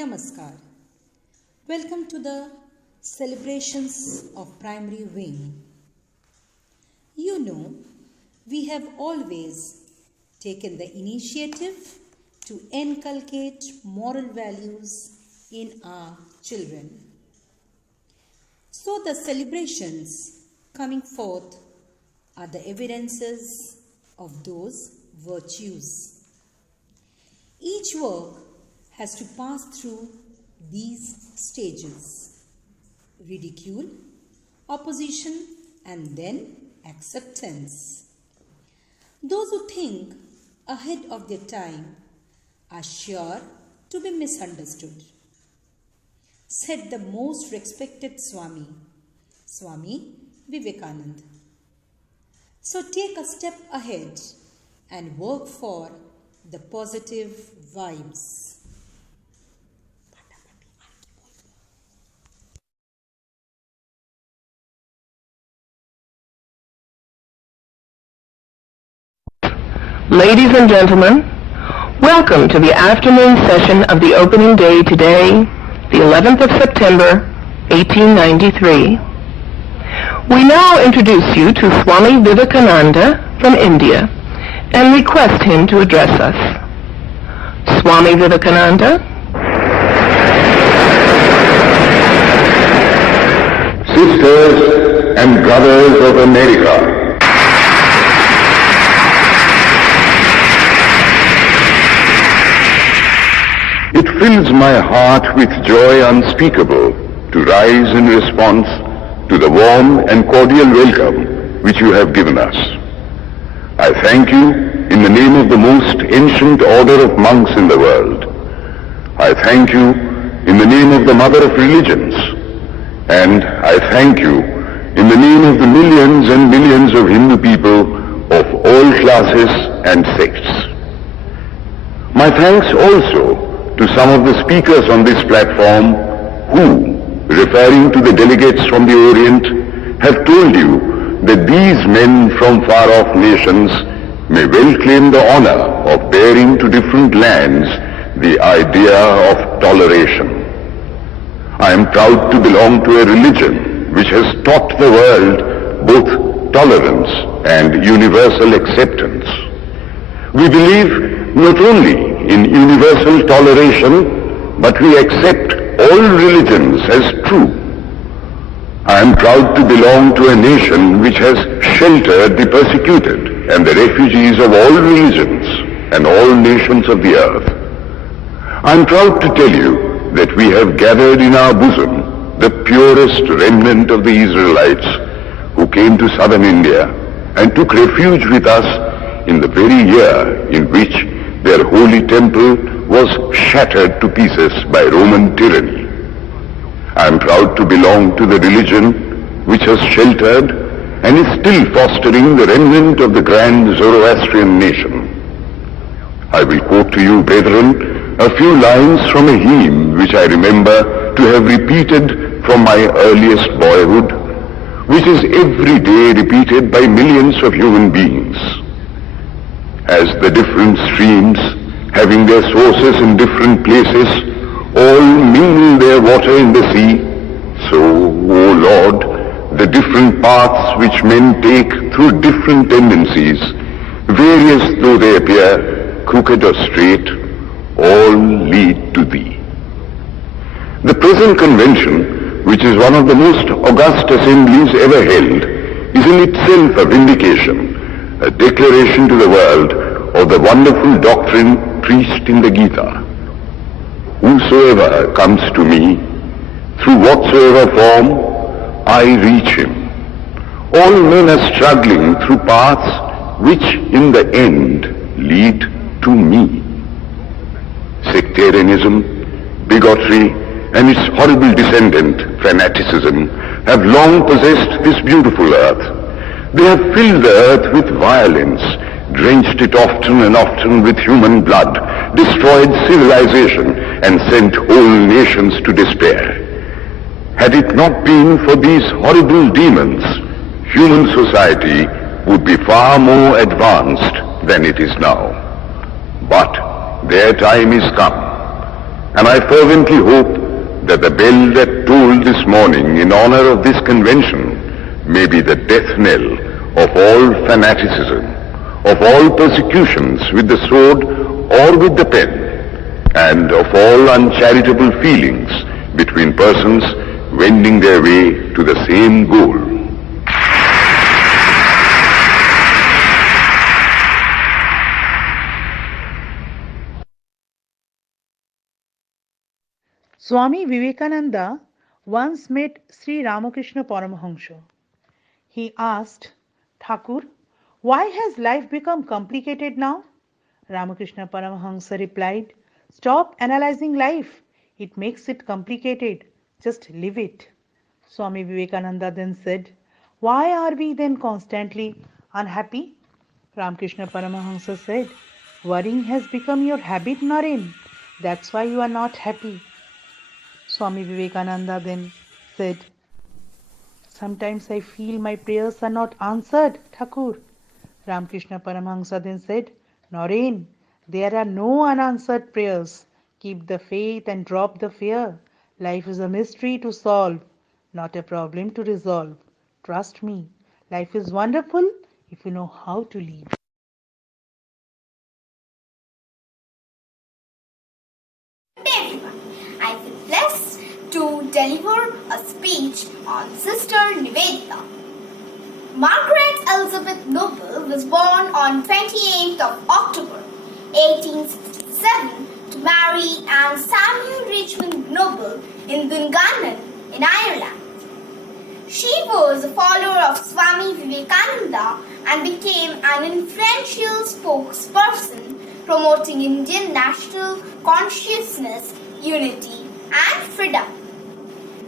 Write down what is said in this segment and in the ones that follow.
Namaskar. Welcome to the celebrations of primary wing. You know, we have always taken the initiative to inculcate moral values in our children. So the celebrations coming forth are the evidences of those virtues. Each work has to pass through these stages: ridicule, opposition, and then acceptance. Those who think ahead of their time are sure to be misunderstood, said the most respected Swami Vivekananda. So take a step ahead and work for the positive vibes. Ladies and gentlemen, welcome to the afternoon session of the opening day today, the 11th of September, 1893. We now introduce you to Swami Vivekananda from India and request him to address us. Swami Vivekananda. Sisters and brothers of America, it fills my heart with joy unspeakable to rise in response to the warm and cordial welcome which you have given us. I thank you in the name of the most ancient order of monks in the world. I thank you in the name of the mother of religions. And I thank you in the name of the millions and millions of Hindu people of all classes and sects. My thanks also to some of the speakers on this platform who, referring to the delegates from the Orient, have told you that these men from far-off nations may well claim the honor of bearing to different lands the idea of toleration. I am proud to belong to a religion which has taught the world both tolerance and universal acceptance. We believe not only in universal toleration, but we accept all religions as true. I am proud to belong to a nation which has sheltered the persecuted and the refugees of all religions and all nations of the earth. I am proud to tell you that we have gathered in our bosom the purest remnant of the Israelites who came to southern India and took refuge with us in the very year in which their holy temple was shattered to pieces by Roman tyranny. I am proud to belong to the religion which has sheltered and is still fostering the remnant of the grand Zoroastrian nation. I will quote to you, brethren, a few lines from a hymn which I remember to have repeated from my earliest boyhood, which is every day repeated by millions of human beings. As the different streams, having their sources in different places, all mingle their water in the sea, so, O Lord, the different paths which men take through different tendencies, various though they appear, crooked or straight, all lead to Thee. The present convention, which is one of the most august assemblies ever held, is in itself a vindication, a declaration to the world of the wonderful doctrine preached in the Gita. Whosoever comes to me, through whatsoever form, I reach him. All men are struggling through paths which in the end lead to me. Sectarianism, bigotry, and its horrible descendant, fanaticism, have long possessed this beautiful earth. They have filled the earth with violence, drenched it often and often with human blood, destroyed civilization, and sent whole nations to despair. Had it not been for these horrible demons, human society would be far more advanced than it is now. But their time is come. And I fervently hope that the bell that tolled this morning in honor of this convention may be the death knell of all fanaticism, of all persecutions with the sword or with the pen, and of all uncharitable feelings between persons wending their way to the same goal. Swami Vivekananda once met Sri Ramakrishna Paramahansa. He asked, Thakur, why has life become complicated now? Ramakrishna Paramahansa replied, stop analyzing life. It makes it complicated. Just live it. Swami Vivekananda then said, why are we then constantly unhappy? Ramakrishna Paramahansa said, worrying has become your habit, Naren. That's why you are not happy. Swami Vivekananda then said, sometimes I feel my prayers are not answered, Thakur. Ramakrishna Paramahansa then said, Naren, there are no unanswered prayers. Keep the faith and drop the fear. Life is a mystery to solve, not a problem to resolve. Trust me, life is wonderful if you know how to live. I feel blessed to deliver a speech on Sister Nivedita. Margaret Elizabeth Noble was born on 28th of October 1867 to Mary and Samuel Richmond Noble in Dungannon in Ireland. She was a follower of Swami Vivekananda and became an influential spokesperson promoting Indian national consciousness, unity and freedom.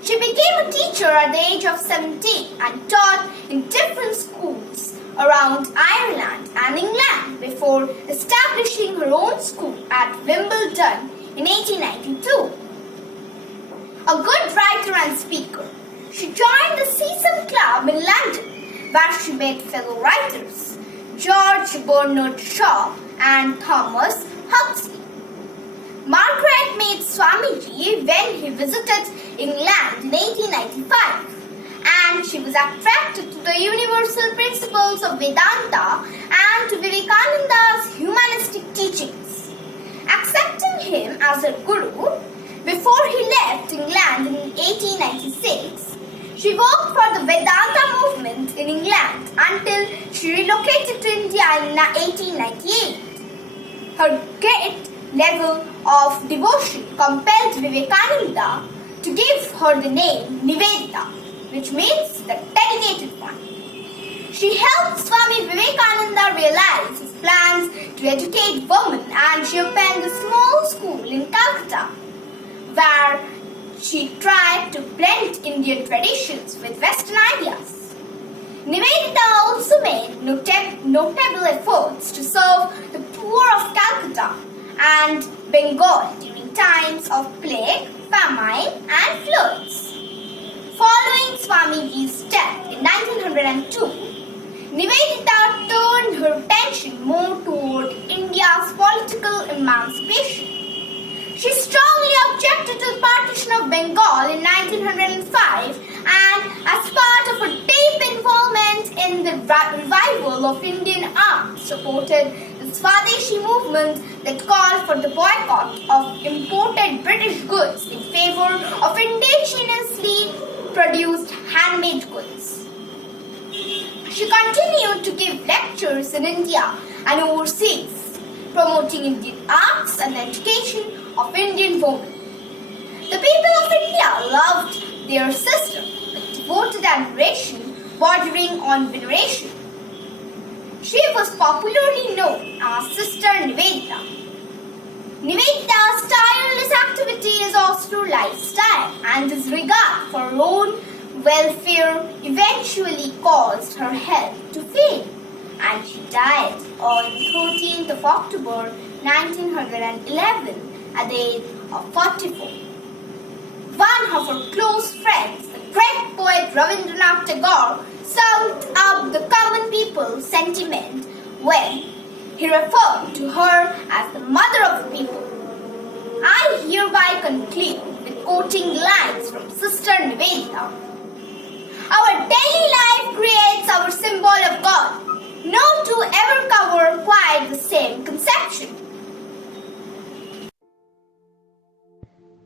She became a teacher at the age of 17 and taught in different schools around Ireland and England before establishing her own school at Wimbledon in 1892. A good writer and speaker, she joined the Sesame Club in London, where she met fellow writers George Bernard Shaw and Thomas Huxley. Margaret met Swamiji when he visited England in 1895, and she was attracted to the universal principles of Vedanta and to Vivekananda's humanistic teachings. Accepting him as her guru, before he left England in 1896, she worked for the Vedanta movement in England until she relocated to India in 1898. Her great level of devotion compelled Vivekananda to give her the name Nivedita, which means the dedicated one. She helped Swami Vivekananda realize his plans to educate women, and she opened a small school in Calcutta, where she tried to blend Indian traditions with Western ideas. Nivedita also made notable efforts to serve the poor of Calcutta and Bengal during times of plague, famine and floods. Following Swamiji's death in 1902, Nivedita turned her attention more toward India's political emancipation. She strongly objected to the partition of Bengal in 1905, and as part of her deep involvement in the revival of Indian art, supported the Swadeshi movement that called for the boycott of imported British goods in favor of indigenously produced handmade goods. She continued to give lectures in India and overseas, promoting Indian arts and the education of Indian women. The people of India loved their sister with devoted admiration bordering on veneration. She was popularly known as Sister Nivedita. Nivedita's tireless activity is also lifestyle, and this regard for her own welfare eventually caused her health to fail, and she died on 13th of October 1911 at the age of 44. One of her close friends, the great poet Rabindranath Tagore, summed up the common people's sentiment when he referred to her as the mother of the people. I hereby conclude with quoting lines from Sister Nivedita. Our daily life creates our symbol of God. No two ever cover quite the same conception.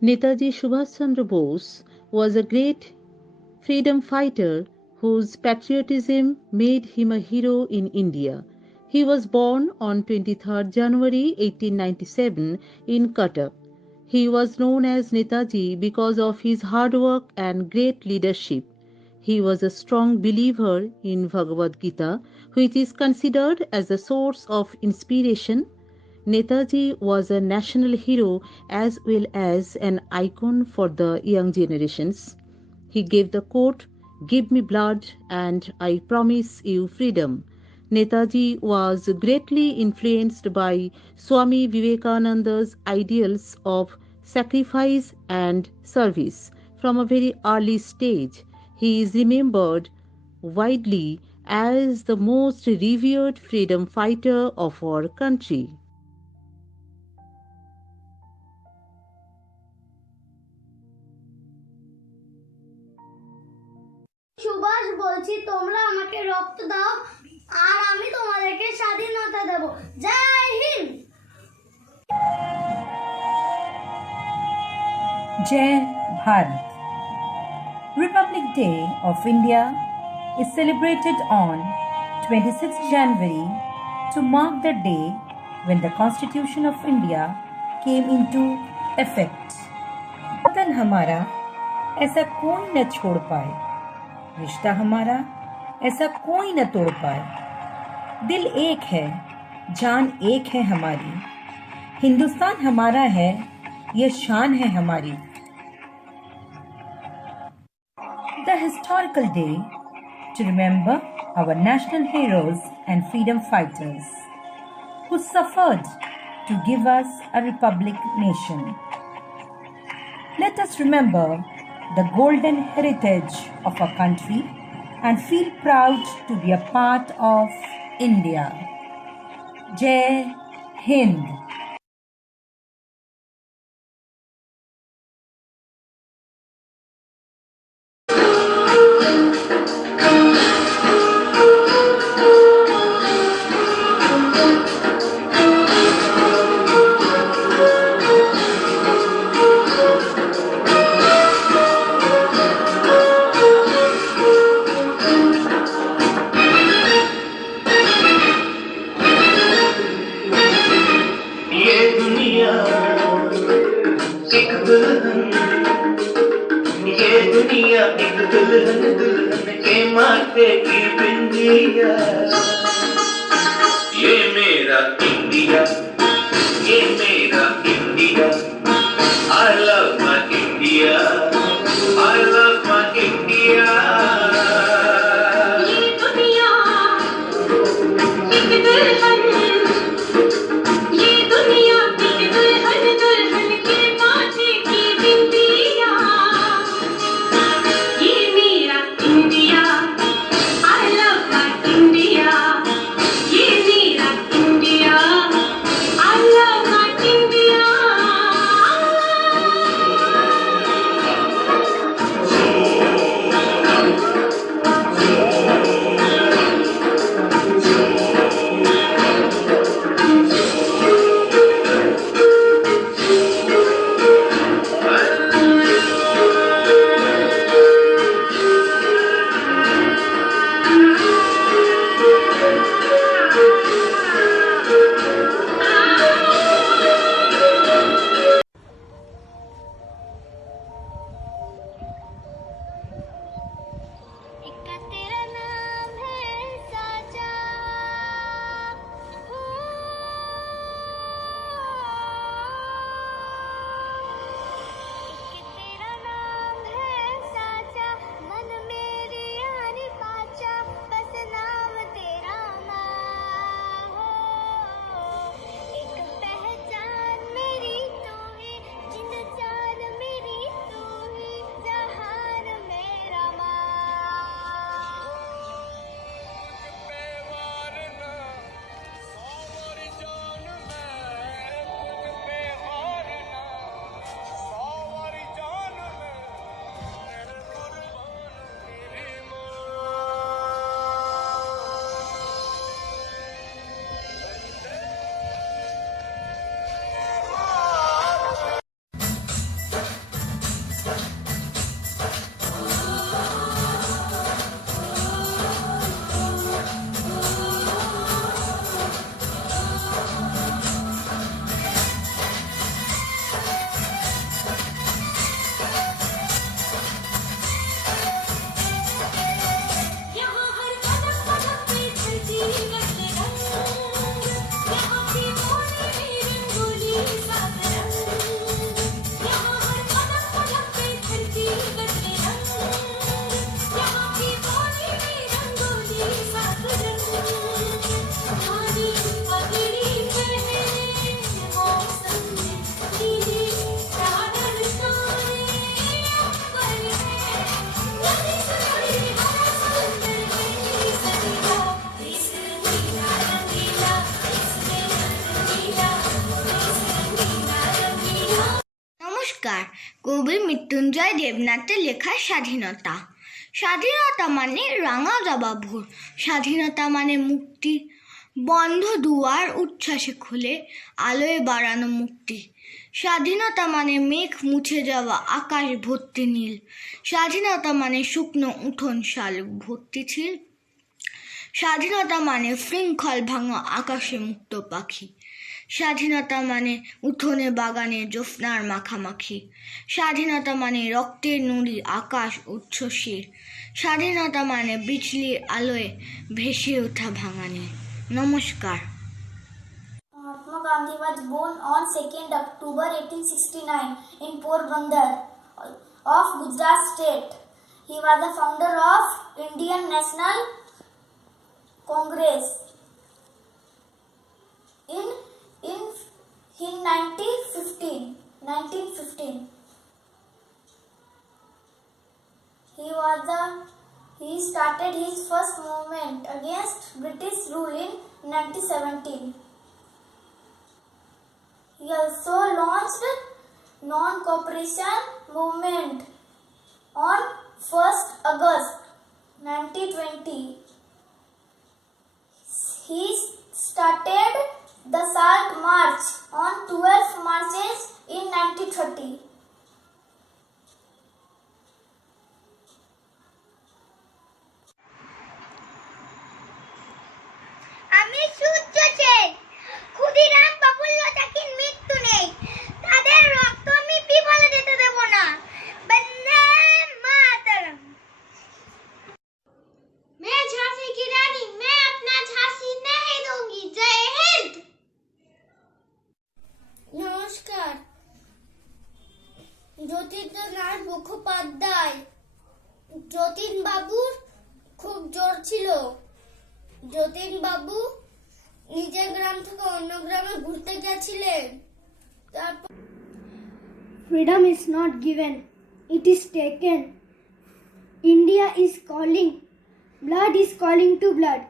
Netaji Subhash Chandra Bose was a great freedom fighter whose patriotism made him a hero in India. He was born on 23rd January 1897 in Cuttack. He was known as Netaji because of his hard work and great leadership. He was a strong believer in Bhagavad Gita, which is considered as a source of inspiration. Netaji was a national hero as well as an icon for the young generations. He gave the quote, "Give me blood and I promise you freedom." Netaji was greatly influenced by Swami Vivekananda's ideals of sacrifice and service. From a very early stage, he is remembered widely as the most revered freedom fighter of our country. Subhash বলছি, তোমরা আমাকে রক্ত দাও আর আমি তোমাদেরকে স্বাধীনতা দেব। জয় Hind. Jai Bharat. Republic Day of India is celebrated on 26 January to mark the day when the Constitution of India came into effect. वतन हमारा ऐसा कोई न छोड़ पाए, रिश्ता हमारा ऐसा कोई न तोड़ पाए। दिल एक है, जान एक है हमारी, हिंदुस्तान हमारा है, ये शान है हमारी। The historical day to remember our national heroes and freedom fighters who suffered to give us a republic nation. Let us remember the golden heritage of our country and feel proud to be a part of India. Jai Hind. ये दुनिया एक दुल्हन दुल्हन के माथे की बिंदिया। ये मेरा इंडिया, ये मेरा India. I love my India, I love my India। ये दुनिया एक दुल्हन, ये दुनिया एक दुल्हन दुल्हन के माथे की बिंदिया। ये मेरा India, I love my India। নমস্কার। কবি মৃত্যুঞ্জয় দেবনাথের লেখা স্বাধীনতা। স্বাধীনতা মানে রাঙা জবা ভোর, স্বাধীনতা মানে মুক্তি, বন্ধ দুয়ার উচ্ছ্বাসে খুলে আলোয় বাড়ানো মুক্তি। স্বাধীনতা মানে মেঘ মুছে যাওয়া আকাশ ভর্তি নীল, স্বাধীনতা মানে শুকনো উঠোন শালুক ভর্তি ছিল, স্বাধীনতা মানে শৃঙ্খল ভাঙা আকাশে মুক্ত পাখি, স্বাধীনতা মানে উঠোনে বাগানে জ্যোৎস্নার মাখামাখি, স্বাধীনতা মানে রক্তের নুড়ি আকাশ উচ্ছ্বসীর, স্বাধীনতা মানে বিজলির আলোয় ভেসে ওঠা ভাঙানি। নমস্কার। Mahatma Gandhi was born on 2nd October 1869 in Porbandar of Gujarat state. He was the founder of Indian National Congress. In 1915, he started his first movement against British rule in 1917. He also launched non-cooperation movement on 1st August 1920. He started the Salt March on 12 Marches in 1930. আমি সূর্য সেন, ক্ষুদিরাম প্রফুল্লতাকিন মৃত্যু নেই, তাদের রক্ত আমি বিফলে যেতে দেব না। বন্দে মাতরম। मैं झांसी की रानी, मैं अपना झांसी नहीं दूंगी। जय हिंद। নমস্কার। যতীন্দ্রনাথ মুখোপাধ্যায়। যতীন বাবুর খুব জ্বর ছিল। যতীন বাবু নিজের গ্রাম থেকে অন্য গ্রামে ঘুরতে গেছিলেন। তারপর Freedom is not given, it is taken. India is calling, blood is calling to blood.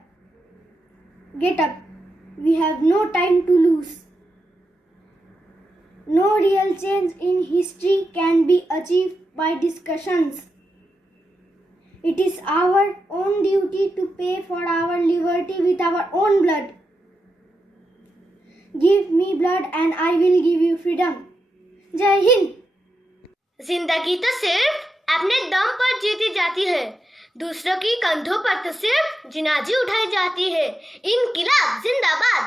Get up, we have no time to lose. No real change in history can be achieved by discussions. It is our own duty to pay for our liberty with our own blood. Give me blood and I will give you freedom. जय हिंद। जिंदगी तो सिर्फ अपने दम पर जीती जाती है, दूसरों की कंधों पर तो सिर्फ जिनाजी उठाई जाती है। इनकिलाब जिंदाबाद।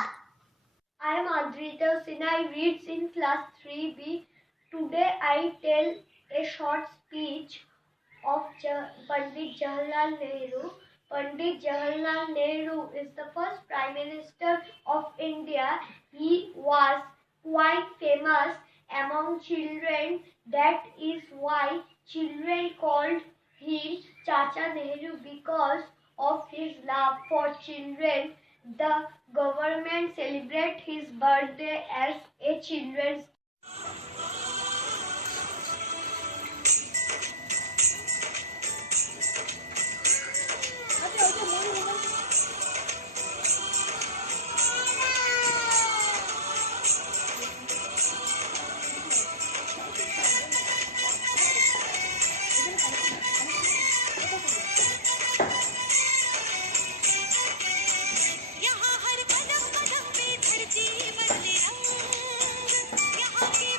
I am Adrita Sinha. I reads in class 3B. Today I tell a short speech of Pandit Jawaharlal Nehru. Pandit Jawaharlal Nehru is the first Prime Minister of India. He was quite famous among children. That is why children called him Chacha Nehru because of his love for children. The government celebrates his birthday as a Children's Day. यहाँ हर कदम कदम पे धरती बदले रंग, यहाँ के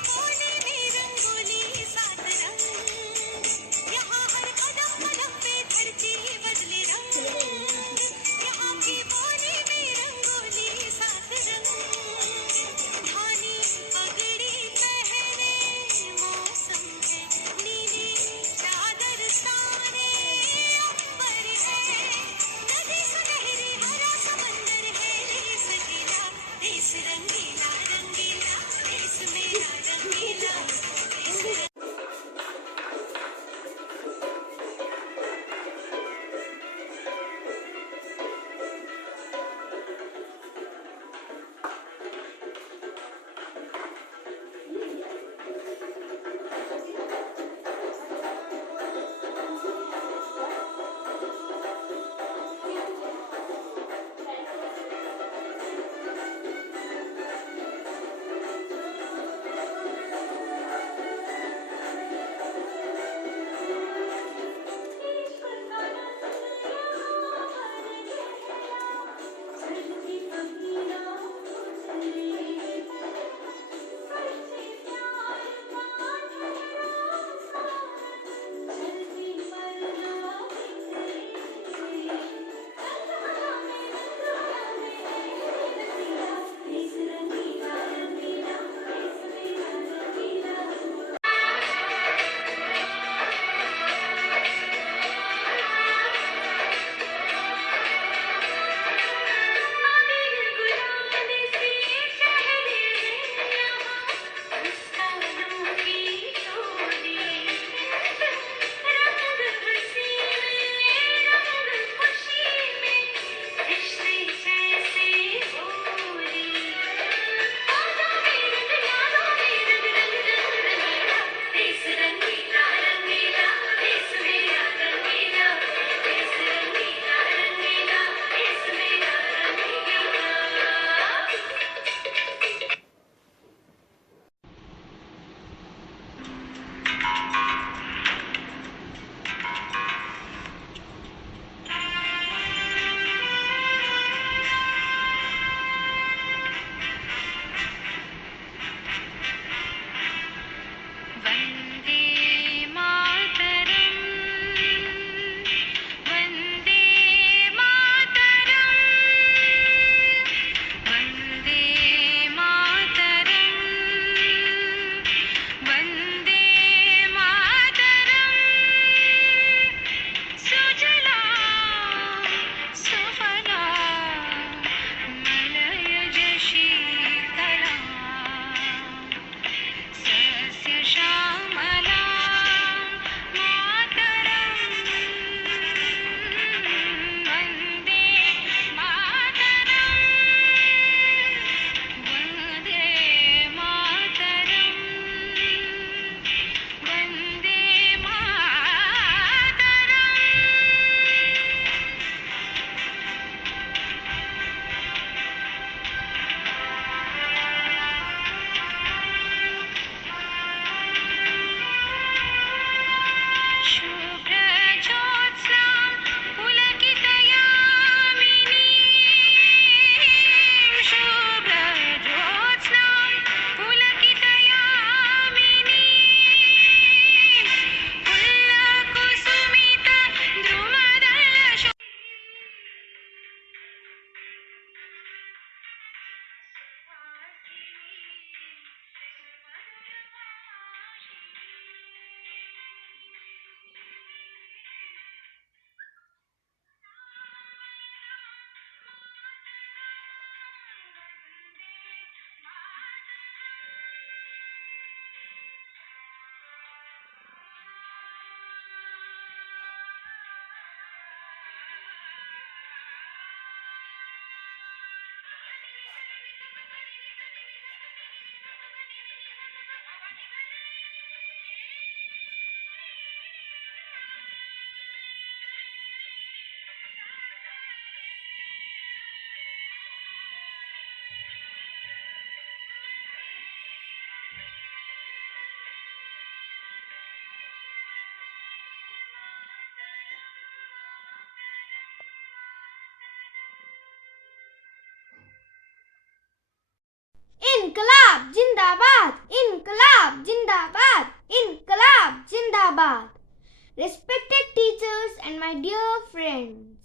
respected teachers and my dear friends.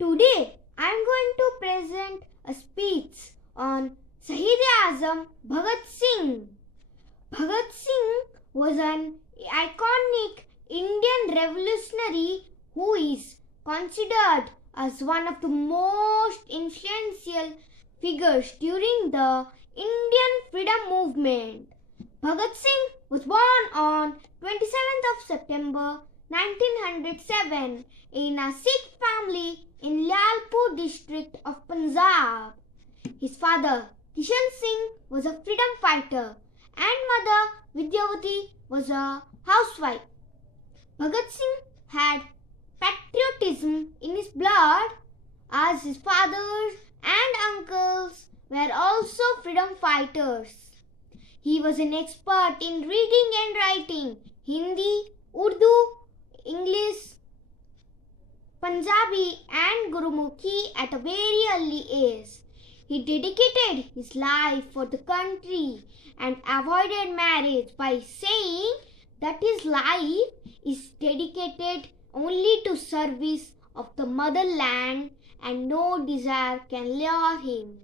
Today I am going to present a speech on Shahid-e-Azam Bhagat Singh. Bhagat Singh was an iconic Indian revolutionary who is considered as one of the most influential figures during the Indian freedom movement. Bhagat Singh was born on 27th of September 1907 in a Sikh family in Lalpur district of Punjab. His father, Kishan Singh, was a freedom fighter and mother, Vidyavati, was a housewife. Bhagat Singh had patriotism in his blood as his fathers and uncles were also freedom fighters. He was an expert in reading and writing Hindi, Urdu, English, Punjabi and Gurumukhi at a very early age. He dedicated his life for the country and avoided marriage by saying that his life is dedicated only to service of the motherland and no desire can lure him.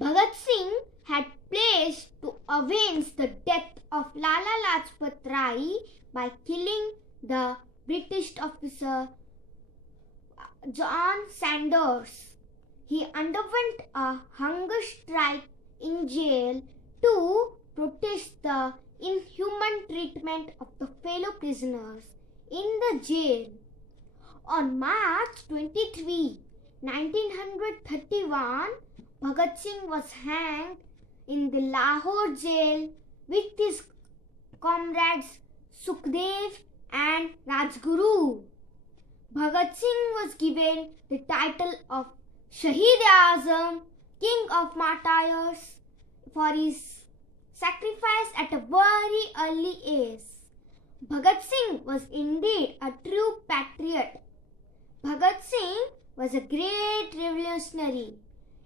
Bhagat Singh had pledged to avenge the death of Lala Lajpat Rai by killing the British officer John Sanders. He underwent a hunger strike in jail to protest the inhuman treatment of the fellow prisoners in the jail. On March 23, 1931, Bhagat Singh was hanged in the Lahore jail with his comrades Sukhdev and Rajguru. Bhagat Singh was given the title of Shahid-e-Azam, King of Martyrs, for his sacrifice at a very early age. Bhagat Singh was indeed a true patriot. Bhagat Singh was a great revolutionary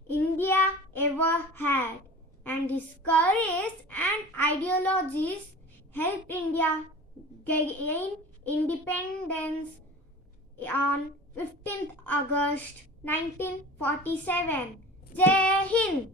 India ever had, and his courage and ideologies helped India gain independence on 15th August 1947. Jai Hind!